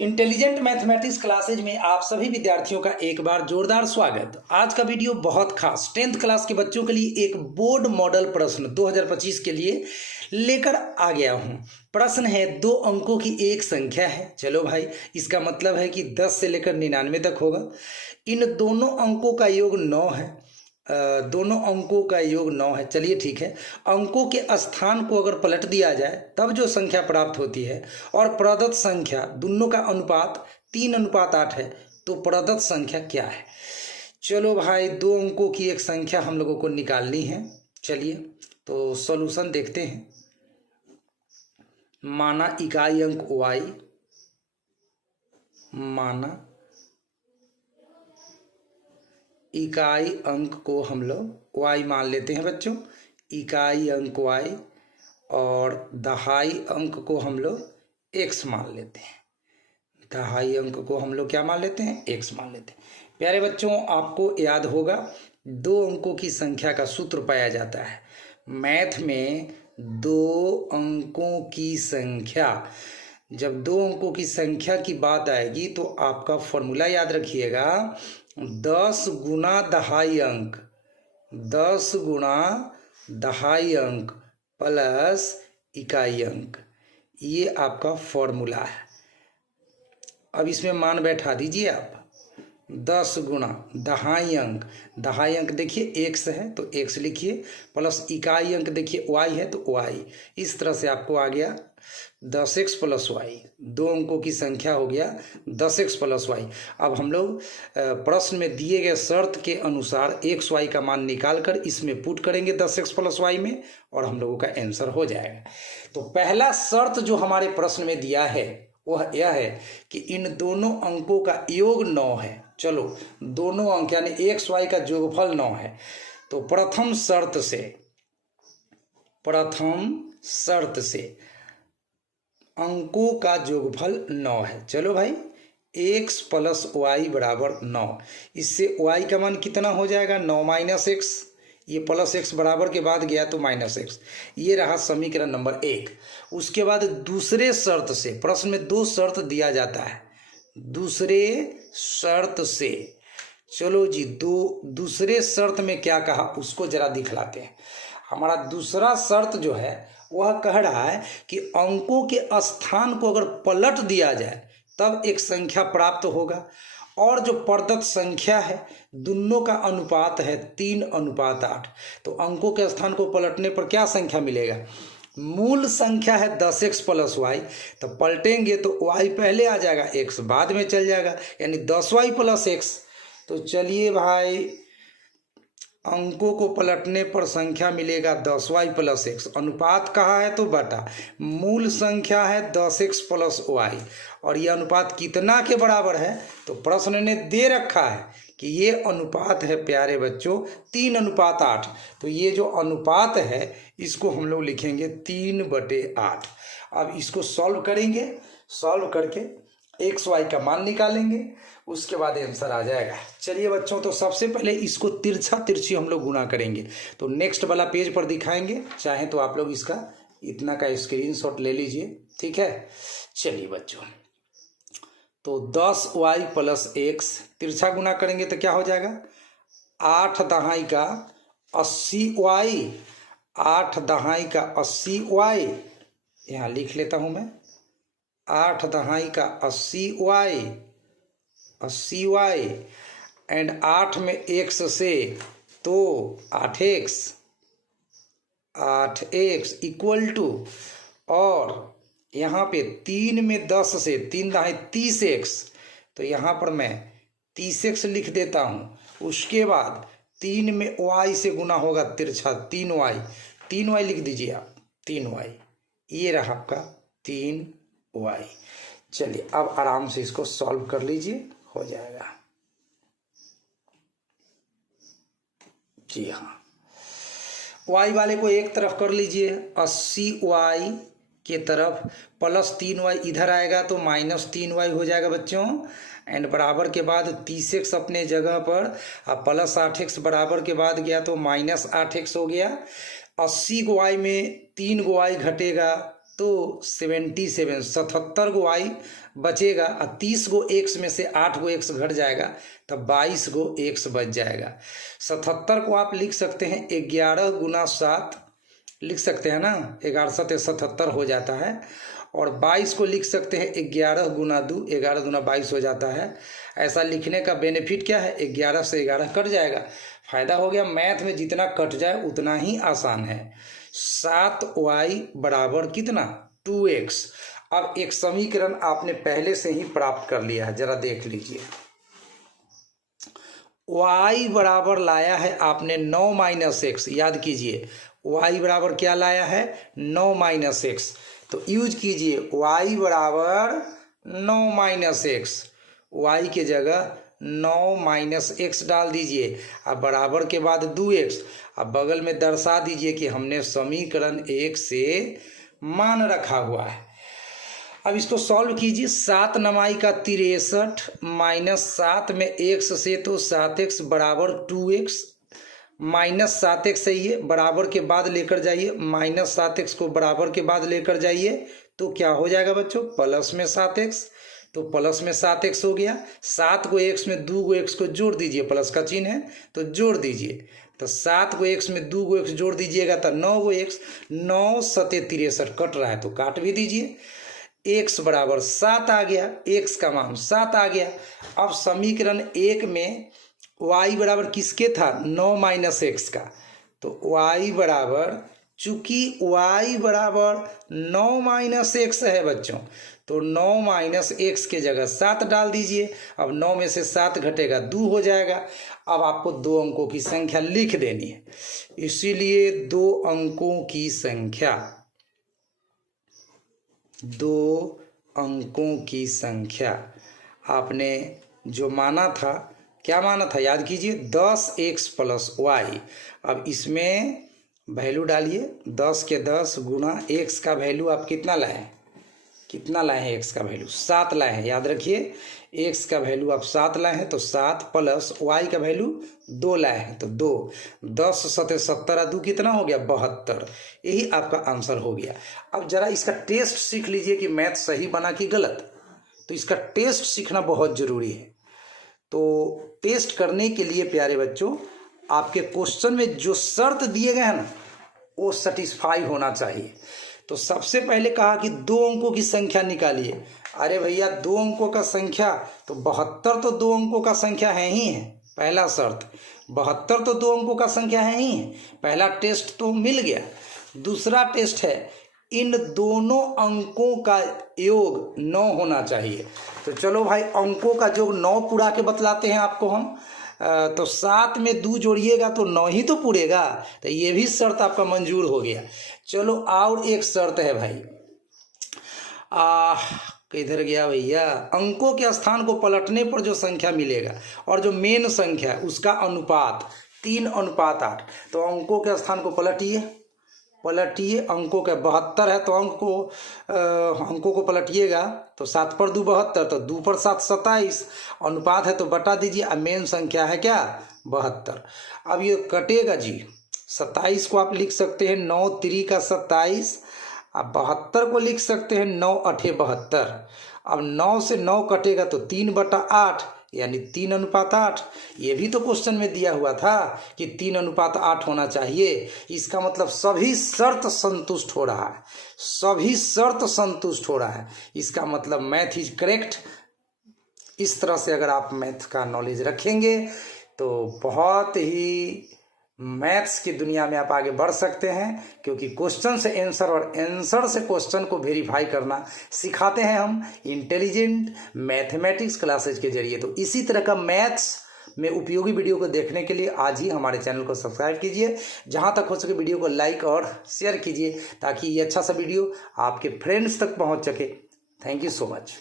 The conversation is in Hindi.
इंटेलिजेंट मैथमेटिक्स क्लासेज में आप सभी विद्यार्थियों का एक बार जोरदार स्वागत। आज का वीडियो बहुत खास 10th क्लास के बच्चों के लिए एक बोर्ड मॉडल प्रश्न 2025 के लिए लेकर आ गया हूं। प्रश्न है 2 अंकों की एक संख्या है। चलो भाई, इसका मतलब है कि 10 से लेकर 99 तक होगा। इन दोनों अंकों का योग 9 है। दोनों अंकों का योग 9 है। चलिए ठीक है, अंकों के स्थान को अगर पलट दिया जाए तब जो संख्या प्राप्त होती है और प्रदत्त संख्या दोनों का अनुपात 3:8 है, तो प्रदत्त संख्या क्या है। चलो भाई, 2 अंकों की एक संख्या हम लोगों को निकालनी है। चलिए तो सॉल्यूशन देखते हैं। माना इकाई अंक y, माना इकाई अंक को हम लोग y मान लेते हैं बच्चों, इकाई अंक y, और दहाई अंक को हम लोग x मान लेते हैं। दहाई अंक को हम लोग क्या मान लेते हैं, x मान लेते हैं। प्यारे बच्चों, आपको याद होगा 2 अंकों की संख्या का सूत्र पाया जाता है मैथ में। 2 अंकों की संख्या, जब 2 अंकों की संख्या की बात आएगी तो आपका फॉर्मूला याद रखिएगा, 10 गुना दहाई अंक, 10 गुना दहाई अंक प्लस इकाई अंक, ये आपका फॉर्मूला है। अब इसमें मान बैठा दीजिए आप। 10 गुना दहाई अंक देखिए x है तो x लिखिए, प्लस इकाई अंक देखिए y है तो y। इस तरह से आपको आ गया 10x प्लस y। 2 अंकों की संख्या हो गया 10x प्लस y। अब हम लोग प्रश्न में दिए गए शर्त के अनुसार x y का मान निकाल कर इसमें पुट करेंगे 10x प्लस y में, और हम लोगों का आंसर हो जाएगा। तो पहला शर्त जो हमारे प्रश्न में दिया है वह यह है कि इन दोनों अंकों का योग 9 है। चलो, दोनों अंक यानी x y का जोगफल 9 है। तो प्रथम शर्त से अंकों का जोगफल 9 है। चलो भाई, x प्लस y बराबर 9। इससे y का मान कितना हो जाएगा, 9 माइनस x। ये प्लस x बराबर के बाद गया तो माइनस x। ये रहा समीकरण नंबर 1। उसके बाद दूसरे शर्त से, प्रश्न में 2 शर्त दिया जाता है। दूसरे शर्त से, चलो जी, दूसरे शर्त में क्या कहा उसको जरा दिखलाते हैं। हमारा दूसरा शर्त जो है वह कह रहा है कि अंकों के स्थान को अगर पलट दिया जाए तब एक संख्या प्राप्त होगा, और जो प्रदत्त संख्या है दोनों का अनुपात है 3:8। तो अंकों के स्थान को पलटने पर क्या संख्या मिलेगा, मूल संख्या है 10x प्लस y, तो पलटेंगे तो y पहले आ जाएगा, x बाद में चल जाएगा, यानी 10y प्लस x। तो चलिए भाई, अंकों को पलटने पर संख्या मिलेगा 10y प्लस x। अनुपात कहाँ है तो बटा, मूल संख्या है 10x प्लस y, और यह अनुपात कितना के बराबर है, तो प्रश्न ने दे रखा है कि ये अनुपात है प्यारे बच्चों 3:8। तो ये जो अनुपात है इसको हम लोग लिखेंगे 3/8। अब इसको सॉल्व करेंगे, सॉल्व करके एक्स वाई का मान निकालेंगे, उसके बाद आंसर आ जाएगा। चलिए बच्चों, तो सबसे पहले इसको तिरछी हम लोग गुना करेंगे। तो नेक्स्ट वाला पेज पर दिखाएंगे, चाहे तो आप लोग इसका इतना का स्क्रीनशॉट ले लीजिए, ठीक है। चलिए बच्चों, तो 10y प्लस x तिरछा गुना करेंगे तो क्या हो जाएगा, 8 दहाई का 80y, 8 दहाई का 80y, यहाँ लिख लेता हूँ मैं, 8 दहाई का 80y एंड 8 में x से तो 8x इक्वल टू, और यहाँ पे 3 में 10 से 3 दहाई 30x, तो यहाँ पर मैं 30x लिख देता हूँ। उसके बाद 3 में y से गुना होगा तिरछा 3y लिख दीजिए आप, 3y, ये रहा आपका 3y। चलिए अब आराम से इसको सॉल्व कर लीजिए, हो जाएगा। जी हाँ, y वाले को एक तरफ कर लीजिए, 80y के तरफ प्लस 3y इधर आएगा तो माइनस 3y हो जाएगा बच्चों, एंड बराबर के बाद 30x अपने जगह पर, प्लस 8x बराबर के बाद गया तो माइनस 8x हो गया। 80 को y में 3 को y घटेगा तो 77 77 गो y बचेगा और 30 गो x में से 8 गो x घट जाएगा तब 22 गो x बच जाएगा। 77 को आप लिख सकते हैं 11 गुना 7 लिख सकते हैं ना, 11 7 77 हो जाता है। और 22 को लिख सकते हैं 11 गुना 2, 11 दूना 22 हो जाता है। ऐसा लिखने का बेनिफिट क्या है, 11 से 11 कट जाएगा। फायदा हो गया, मैथ में जितना कट जाए उतना ही आसान है। 7y बराबर कितना 2x। अब एक समीकरण आपने पहले से ही प्राप्त कर लिया है, जरा देख लीजिए। y बराबर लाया है आपने 9 माइनस एक्स, याद कीजिए y बराबर क्या लाया है 9 माइनस एक्स। तो यूज कीजिए y बराबर 9 माइनस एक्स, y के जगह 9 माइनस एक्स डाल दीजिए। अब बराबर के बाद 2x, अब बगल में दर्शा दीजिए कि हमने समीकरण 1 से मान रखा हुआ है। अब इसको सॉल्व कीजिए। 7 9 का 63 माइनस 7 में x से तो 7x बराबर 2x, माइनस 7x सही है, बराबर के बाद लेकर जाइए, माइनस 7x को बराबर के बाद लेकर जाइए तो क्या हो जाएगा बच्चों, प्लस में 7x। तो प्लस में 7x हो गया। 7 को x में 2 गो x को जोड़ दीजिए, प्लस का चिन्ह है तो जोड़ दीजिए। तो 7 को x में 2 गो x जोड़ दीजिएगा तो 9 गो x, 9 7 63 कट रहा है तो काट भी दीजिए। x बराबर 7 आ गया, x का मान 7 आ गया। अब समीकरण 1 में y बराबर किसके था 9 माइनस एक्स का, तो y बराबर, चूंकि y बराबर 9 माइनस एक्स है बच्चों, तो 9 माइनस एक्स के जगह 7 डाल दीजिए। अब 9 में से 7 घटेगा 2 हो जाएगा। अब आपको 2 अंकों की संख्या लिख देनी है, इसीलिए 2 अंकों की संख्या, 2 अंकों की संख्या आपने जो माना था, क्या माना था याद कीजिए 10x प्लस y। अब इसमें वैल्यू डालिए, 10 के 10 गुना x का वैल्यू आप कितना लाए, कितना लाए हैं x का वैल्यू 7 लाए हैं, याद रखिए x का वैल्यू आप 7 लाए हैं तो 7 प्लस y का वैल्यू 2 लाए हैं तो 2, 10 7 70 2 कितना हो गया 72। यही आपका आंसर हो गया। अब जरा इसका टेस्ट सीख लीजिए कि मैथ सही बना कि गलत, तो इसका टेस्ट सीखना बहुत ज़रूरी है। तो टेस्ट करने के लिए प्यारे बच्चों, आपके क्वेश्चन में जो शर्त दिए गए हैं ना वो सेटिस्फाई होना चाहिए। तो सबसे पहले कहा कि 2 अंकों की संख्या निकालिए। अरे भैया 2 अंकों का संख्या तो 72 तो 2 अंकों का संख्या है ही है, पहला शर्त 72 तो 2 अंकों का संख्या है ही है, पहला टेस्ट तो मिल गया। दूसरा टेस्ट है इन दोनों अंकों का योग 9 होना चाहिए। तो चलो भाई अंकों का योग 9 पूरा के बतलाते हैं आपको हम। तो 7 में 2 जोड़िएगा तो 9 ही तो पूरेगा, तो ये भी शर्त आपका मंजूर हो गया। चलो और एक शर्त है भाई, किधर गया भैया, अंकों के स्थान को पलटने पर जो संख्या मिलेगा और जो मेन संख्या है उसका अनुपात 3:8। तो अंकों के स्थान को पलटिए, अंकों के 72 है तो अंकों को पलटिएगा तो 7 पर 2 72, तो 2 पर 7 27, अनुपात है तो बटा दीजिए। अब मेन संख्या है क्या 72। अब ये कटेगा जी, 27 को आप लिख सकते हैं 9 3 का 27, अब 72 को लिख सकते हैं 9 8 72। अब 9 से 9 कटेगा तो 3/8 यानी 3:8। ये भी तो क्वेश्चन में दिया हुआ था कि 3:8 होना चाहिए। इसका मतलब सभी शर्त संतुष्ट हो रहा है, सभी शर्त संतुष्ट हो रहा है, इसका मतलब मैथ इज करेक्ट। इस तरह से अगर आप मैथ का नॉलेज रखेंगे तो बहुत ही मैथ्स की दुनिया में आप आगे बढ़ सकते हैं, क्योंकि क्वेश्चन से आंसर और आंसर से क्वेश्चन को वेरीफाई करना सिखाते हैं हम इंटेलिजेंट मैथमेटिक्स क्लासेज के जरिए। तो इसी तरह का मैथ्स में उपयोगी वीडियो को देखने के लिए आज ही हमारे चैनल को सब्सक्राइब कीजिए, जहां तक हो सके वीडियो को लाइक और शेयर कीजिए ताकि ये अच्छा सा वीडियो आपके फ्रेंड्स तक पहुंच सके। Thank you so much.